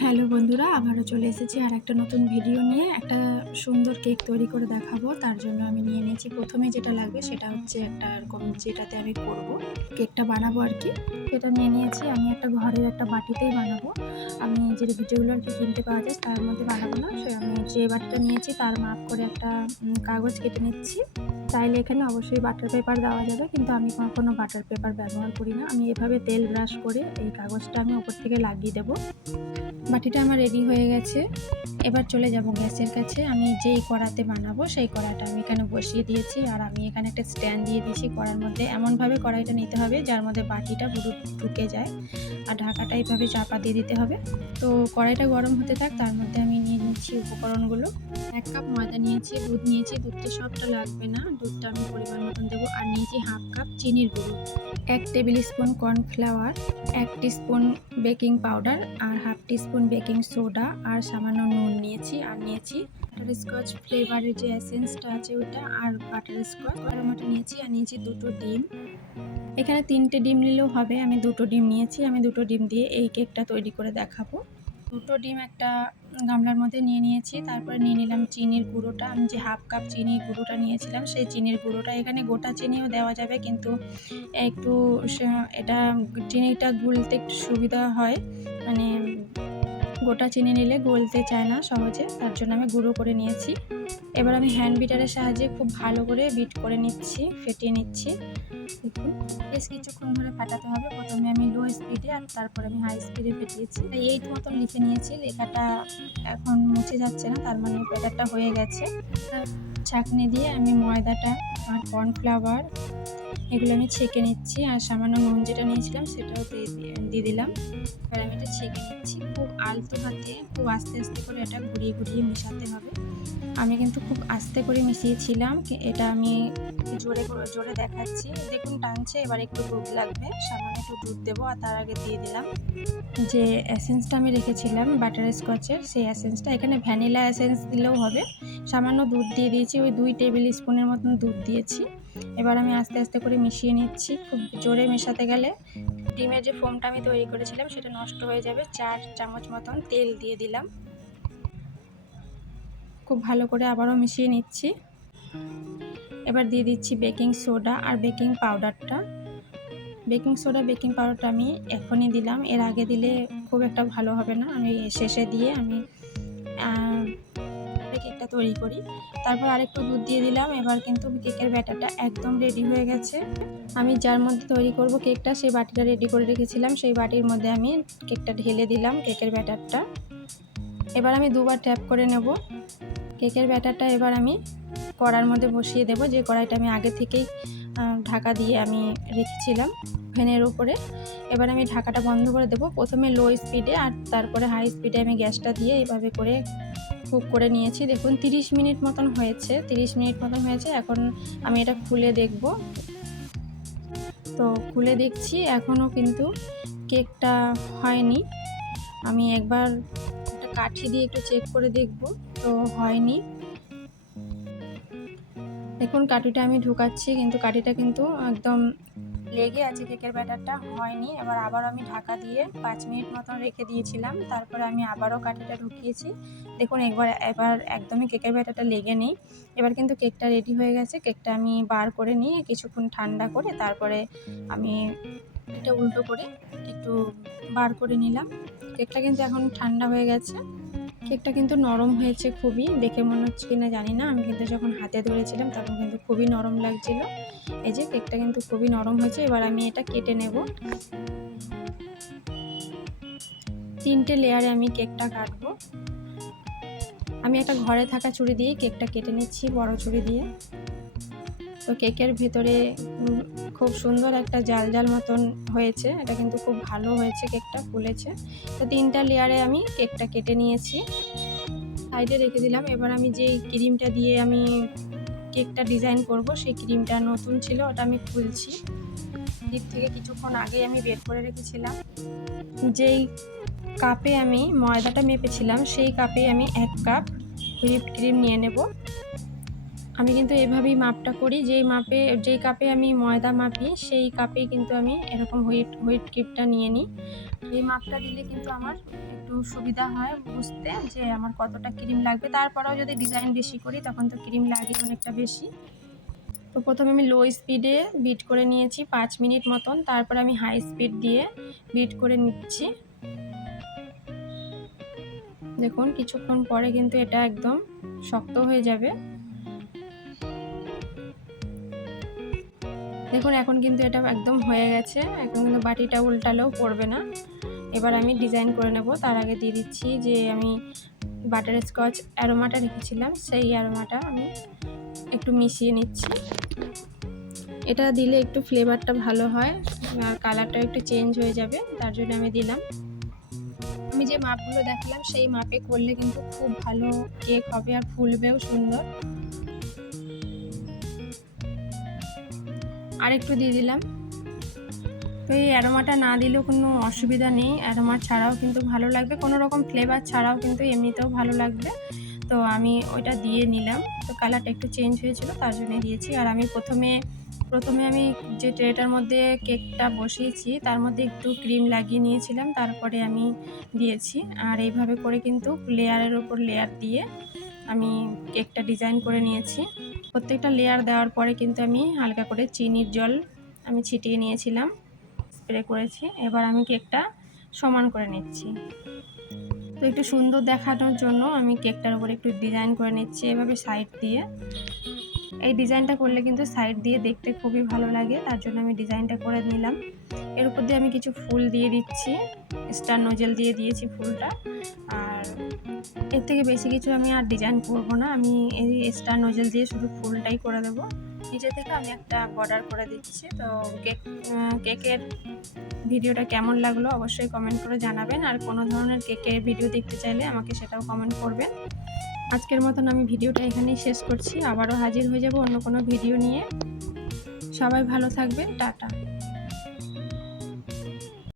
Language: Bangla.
হ্যালো বন্ধুরা, আবারও চলে এসেছি আর একটা নতুন ভিডিও নিয়ে। একটা সুন্দর কেক তৈরি করে দেখাবো, তার জন্য আমি নিয়ে নিয়েছি। প্রথমে যেটা লাগবে সেটা হচ্ছে একটা এরকম যেটাতে আমি করব, কেকটা বানাবো আর কি। এটা নিয়ে নিয়েছি, আমি একটা ঘরের একটা বাটিতেই বানাবো। আমি যে ভিডিওগুলো আর কি কিনতে পাওয়া যায় তার মধ্যে বানাবো না, সে আমি যে বাটিটা নিয়েছি তার মাপ করে একটা কাগজ কেটে নিচ্ছি। চাইলে এখানে অবশ্যই বাটার পেপার দেওয়া যাবে, কিন্তু আমি কোনো বাটার পেপার ব্যবহার করি না। আমি এভাবে তেল ব্রাশ করে এই কাগজটা আমি ওপর থেকে লাগিয়ে দেবো। বাটিটা আমার রেডি হয়ে গেছে। এবার চলে যাব গ্যাসের কাছে। আমি যেই কড়াতে বানাবো সেই কড়াটা আমি এখানে বসিয়ে দিয়েছি। আর আমি এখানে একটা স্ট্যান্ড দিয়ে দিয়েছি কড়ার মধ্যে। এমনভাবে কড়াইটা নিতে হবে যার মধ্যে বাটিটা পুরো ঢুকে যায়। আর ঢাকাটা এইভাবে চাপা দিয়ে দিতে হবে। তো কড়াইটা গরম হতে থাক, তার মধ্যে আমি নিয়ে নিচ্ছি উপকরণগুলো। এক কাপ ময়দা নিয়েছি, দুধ নিয়েছি। দুধটা সবটা লাগবে না। দুধটা আমি পরিমাণ মতন দেবো। আর নিয়েছি হাফ কাপ চিনির গুঁড়ো। এক টেবিল স্পুন কর্নফ্লাওয়ার, এক স্পুন বেকিং পাউডার আর হাফ স্পুন বেকিং সোডা আর সামান্য নুন নিয়েছি আর নিয়েছি বাটার স্কচ ফ্লেভারের যে এসেন্সটা আছে ওটা আর বাটার স্কচ ওটা নিয়েছি আর নিয়েছি দুটো ডিম। এখানে তিনটে ডিম নিলেও হবে, আমি দুটো ডিম নিয়েছি, আমি দুটো ডিম দিয়ে এই কেকটা তৈরি করে দেখাবো। দুটো ডিম একটা গামলার মধ্যে নিয়ে নিয়েছি, তারপরে নিয়ে নিলাম চিনির গুঁড়োটা, আমি যে হাফ কাপ চিনির গুঁড়োটা নিয়েছিলাম সেই চিনির গুঁড়োটা, এখানে গোটা চিনিও দেওয়া যাবে কিন্তু একটু এটা চিনিটা গুলতে একটু সুবিধা হয় মানে গোটা চিনি নিলে গলতে চায় না সহজে তার জন্য আমি গুঁড়ো করে নিয়েছি। এবার আমি হ্যান্ড বিটারের সাহায্যে খুব ভালো করে বিট করে নিচ্ছি, ফেটিয়ে নিচ্ছি। দেখুন, বেশ কিছুক্ষণ ধরে ফাটাতে হবে। প্রথমে আমি লো স্পিডে আর তারপরে আমি হাই স্পিডে ফেটিয়েছি। তাই এইট মতন লিখে নিয়েছি। লেখাটা এখন মুছে যাচ্ছে না, তার মানে ব্যাটারটা হয়ে গেছে। ছাঁকনি দিয়ে আমি ময়দাটা, আর কর্নফ্লাওয়ার এগুলো আমি ছেঁকে নিচ্ছি। আর সামান্য নুন যেটা নিয়েছিলাম, সেটাও দিয়ে দিলাম। এবার আমি এটা ছেঁকে নিচ্ছি। খুব আলতো হাতে, খুব আস্তে আস্তে করে এটা ঘুরিয়ে ঘুরিয়ে মেশাতে হবে। আমি কিন্তু খুব আস্তে করে মিশিয়েছিলাম এটা আমি জোরে জোরে দেখাচ্ছি। দেখুন টানছে, এবার একটু দুধ লাগবে, সামান্য একটু দুধ দেবো, আর তার আগে দিয়ে দিলাম যে অ্যাসেন্সটা আমি রেখেছিলাম বাটার স্কচের সেই অ্যাসেন্সটা এখানে ভ্যানিলা অ্যাসেন্স দিলেও হবে, সামান্য দুধ দিয়ে দিয়েছি, ওই দুই টেবিল স্পুনের মতন দুধ দিয়েছি। এবার আমি আস্তে আস্তে করে মিশিয়ে নিচ্ছি, খুব জোরে মেশাতে গেলে। ডিমের যে ফোমটা আমি তৈরি করেছিলাম, সেটা নষ্ট হয়ে যাবে, চার চামচ মতন তেল দিয়ে দিলাম। খুব ভালো করে আবারও মিশিয়ে নিচ্ছি। এবার দিয়ে দিচ্ছি বেকিং সোডা আর বেকিং পাউডারটা। বেকিং সোডা, বেকিং পাউডারটা আমি এখনই দিলাম। এর আগে দিলে খুব একটা ভালো হবে না। আমি শেষে দিয়ে আমি কেকটা তৈরি করি। তারপর আরেকটু দুধ দিয়ে দিলাম। এবার কিন্তু কেকের ব্যাটারটা একদম রেডি হয়ে গেছে। আমি যার মধ্যে তৈরি করব কেকটা সেই বাটিটা রেডি করে রেখেছিলাম। সেই বাটির মধ্যে আমি কেকটা ঢেলে দিলাম কেকের ব্যাটারটা। এবার আমি দুবার ট্যাপ করে নেব। কেকের ব্যাটারটা এবার আমি কড়ার মধ্যে বসিয়ে দেব। যে কড়াইটা আমি আগে থেকেই ঢাকা দিয়ে আমি রেখেছিলাম ফ্যানের উপরে। এবার আমি ঢাকাটা বন্ধ করে দেব। প্রথমে লো স্পিডে আর তারপরে হাই স্পিডে আমি গ্যাসটা দিয়ে এভাবে করে কুক করে নিয়েছি। দেখুন 30 মিনিট মতন হয়েছে 30 মিনিট মতন হয়েছে। এখন আমি এটা খুলে দেখব। তো খুলে দেখছি, এখনও কিন্তু কেকটা হয়নি। আমি একবার একটা কাঠি দিয়ে একটু চেক করে দেখব। তো হয়নি। দেখুন, কাঠিটা আমি ঢুকাচ্ছি, কিন্তু কাঠিটা কিন্তু একদম লেগে আছে, কেকের ব্যাটারটা হয়নি। এবার আবার আমি ঢাকা দিয়ে পাঁচ মিনিট মতন রেখে দিয়েছিলাম, তারপরে আমি আবারও কাঠিটা ঢুকিয়েছি। দেখুন, একবার, এবার একদমই কেকের ব্যাটারটা লেগে নেই। এবার কিন্তু কেকটা রেডি হয়ে গেছে, কেকটা আমি বার করে নিয়ে কিছুক্ষণ ঠান্ডা করে তারপরে আমি এটা উল্টো করে একটু বার করে নিলাম। কেকটা কিন্তু এখন ঠান্ডা হয়ে গেছে। কেকটা কিন্তু নরম হয়েছে খুবই। দেখে মনে হচ্ছে কিনা জানি না। আমি কিন্তু যখন হাতে ধরেছিলাম তখন কিন্তু খুবই নরম লাগছিল। এই যে কেকটা কিন্তু খুবই নরম হয়েছে। এবার আমি এটা কেটে নেব। তিনটে লেয়ারে আমি কেকটা কাটবো। আমি একটা ঘরে থাকা ছুরি দিয়ে কেকটা কেটে নিচ্ছি, বড় ছুরি দিয়ে। তো কেকের ভিতরে খুব সুন্দর একটা জাল জাল মতন হয়েছে। এটা কিন্তু খুব ভালো হয়েছে কেকটা, ফুলেছে। তো তিনটা লেয়ারে আমি কেকটা কেটে নিয়েছি। সাইডে রেখে দিলাম। এবার আমি যে ক্রিমটা দিয়ে আমি কেকটা ডিজাইন করব, সেই ক্রিমটা নতুন ছিল, ওটা আমি খুলছি। দিক থেকে কিছুক্ষণ আগে আমি বের করে রেখেছিলাম। যেই কাপে আমি ময়দাটা মেপেছিলাম, সেই কাপে আমি এক কাপ হুইপ ক্রিম নিয়ে নেব। আমি কিন্তু এভাবেই মাপটা করি। যেই মাপে যেই কাপে আমি ময়দা মাপি, সেই কাপেই কিন্তু আমি এরকম হুইট হুইট ক্রিমটা নিয়ে নিই। এই মাপটা দিলে কিন্তু আমার একটু সুবিধা হয় বুঝতে যে আমার কতটা ক্রিম লাগবে। তারপরেও যদি ডিজাইন বেশি করি, তখন তো ক্রিম লাগে অনেকটা বেশি। তো প্রথমে আমি লো স্পিডে বিট করে নিয়েছি পাঁচ মিনিট মতন। তারপর আমি হাই স্পিড দিয়ে বিট করে নিচ্ছি। দেখুন, কিছুক্ষণ পরে কিন্তু এটা একদম শক্ত হয়ে যাবে। দেখুন, এখন কিন্তু এটা একদম হয়ে গেছে। এখন কিন্তু বাটিটা উল্টালেও পড়বে না। এবার আমি ডিজাইন করে নেব। তার আগে দিয়ে দিচ্ছি যে আমি বাটার স্কচ অ্যারোমাটা রেখেছিলাম। সেই অ্যারোমাটা আমি একটু মিশিয়ে নিচ্ছি। এটা দিলে একটু ফ্লেভারটা ভালো হয় আর কালারটা একটু চেঞ্জ হয়ে যাবে। তার জন্য আমি দিলাম। আমি যে মাপগুলো দেখালাম, সেই মাপে করলে কিন্তু খুব ভালো কেক হবে আর ফুলবেও সুন্দর। আর একটু দিয়ে দিলাম। তো এই অ্যারোমাটা না দিলেও কোনো অসুবিধা নেই। অ্যারোমা ছাড়াও কিন্তু ভালো লাগবে। কোনো রকম ফ্লেভার ছাড়াও কিন্তু এমনিতেও ভালো লাগবে। তো আমি ওইটা দিয়ে নিলাম। তো কালারটা একটু চেঞ্জ হয়েছিল, তার জন্য দিয়েছি। আর আমি প্রথমে প্রথমে আমি যে ট্রেটার মধ্যে কেকটা বসিয়েছি, তার মধ্যে একটু ক্রিম লাগিয়ে নিয়েছিলাম। তারপরে আমি দিয়েছি। আর এইভাবে করে কিন্তু লেয়ারের ওপর লেয়ার দিয়ে আমি কেকটা ডিজাইন করে নিয়েছি। প্রত্যেকটা লেয়ার দেওয়ার পরে কিন্তু আমি হালকা করে চিনির জল আমি ছিটিয়ে নিয়েছিলাম স্প্রে করেছি। এবার আমি কেকটা সমান করে নিচ্ছি। তো একটু সুন্দর দেখানোর জন্য আমি কেকটার উপর একটু ডিজাইন করে নিচ্ছি এভাবে সাইড দিয়ে। এই ডিজাইনটা করলে কিন্তু সাইড দিয়ে দেখতে খুবই ভালো লাগে, তার জন্য আমি ডিজাইনটা করে নিলাম। এর উপর দিয়ে আমি কিছু ফুল দিয়ে দিচ্ছি। স্টার নোজেল দিয়ে দিয়েছি ফুলটা। আর এর থেকে বেশি কিছু আমি আর ডিজাইন করব না। আমি এই স্টার নোজেল দিয়ে শুধু ফুলটাই করে দেব। নিচে থেকে আমি একটা বর্ডার করে দিচ্ছি। তো কেক কেকের ভিডিওটা কেমন লাগল অবশ্যই কমেন্ট করে জানাবেন। আর কোনো ধরনের কেকের ভিডিও দেখতে চাইলে আমাকে সেটাও কমেন্ট করবেন। আজকের মতন আমি ভিডিওটা এখানেই শেষ করছি। আবারও হাজির হয়ে যাব অন্য কোনো ভিডিও নিয়ে। সবাই ভালো থাকবেন। টাটা।